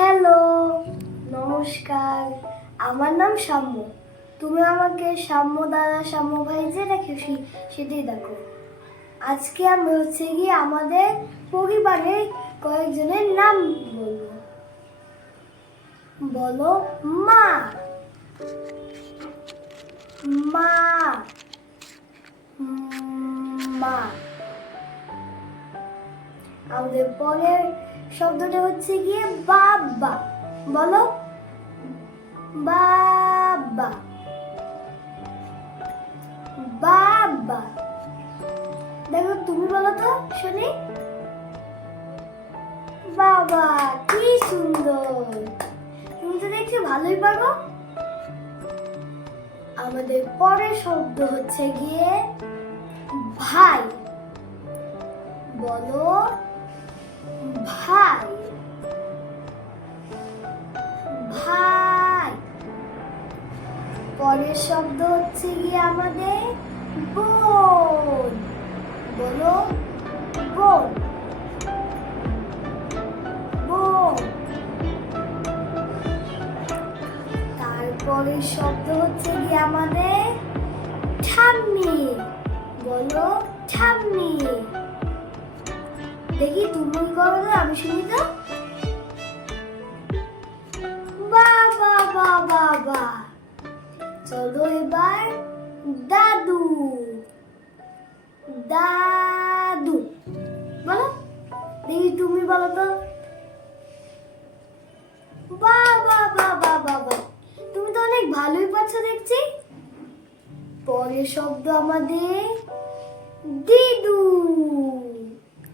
Hello, নমস্কার। আমার নাম সাম্য তুমি আমাকে সাম্য দাদা সাম্য ভাই যেটা খুশি সেটাই দেখো। আজকে আমি হচ্ছে গিয়ে আমাদের পরিবারের কয়েকজনের নাম বলব। বলো মা। মা আমাদের পরের শব্দটা হচ্ছে গিয়ে বাবা। বলো? বাবা। বাবা। দেখো, তুমি বলো তো, শুনি। বাবা, কি সুন্দর। তুমি তো দেখছি ভালোই পারো। আমাদের পরের শব্দ হচ্ছে গিয়ে ভাই। বলো? ভাই। ভাই। পরের শব্দ হচ্ছে গিয়ে আমাদের বোন। বলো, বোন। বোন। শব্দ হচ্ছে গিয়ে আমাদের ঠাম্মি। বলো, ঠাম্মি। দেখি তুমি করো আমি শুনি তো। বাবা বাবা বা চলো এবার দাদু। দাদু। বলো, দেখি তুমি বলো তো। বাবা বাবা বাবা তুমি তো অনেক ভালোই পাচ্ছ দেখছি। পরের শব্দ আমাদের দিদু।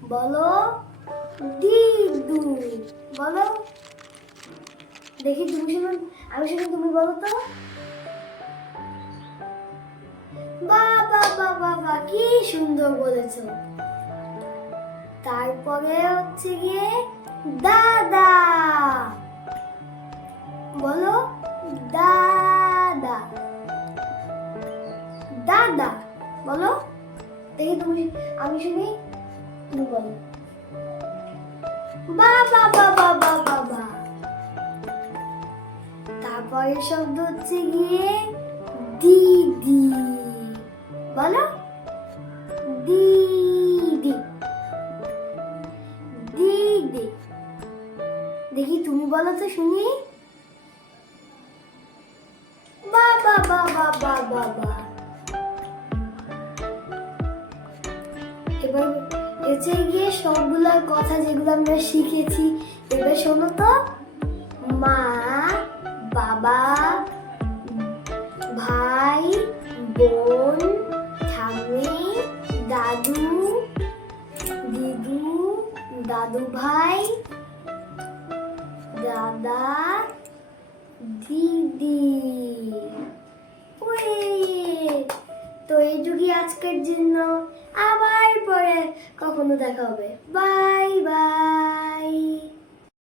বলো? দিদু বলো? দেখি তুমি শুনুন আমি শুনি তুমি বলো তো। বাবা বাবা বা কি সুন্দর বলেছ। তারপরে হচ্ছে গিয়ে দাদা। বলো, দাদা। দাদা, বলো। দেখি তুমি, আমি শুনি তুমি বাবা বাবা বাবা তারপরে শব্দ হচ্ছে গিয়ে দিদি বলো দিদি দিদি দেখি তুমি বলো তো শুনি বাবা বাবা বাবা বা এবার এসে গিয়ে সবগুলোর কথা যেগুলো আমরা শিখেছি, এবার শোনো তো। মা, বাবা, ভাই, বোন, ঠাম্মি, দাদু, দিদু, দাদু ভাই, দাদা, দিদি। তো এইটুকুই আজকের জন্য কখনো দেখা হবে। Bye bye.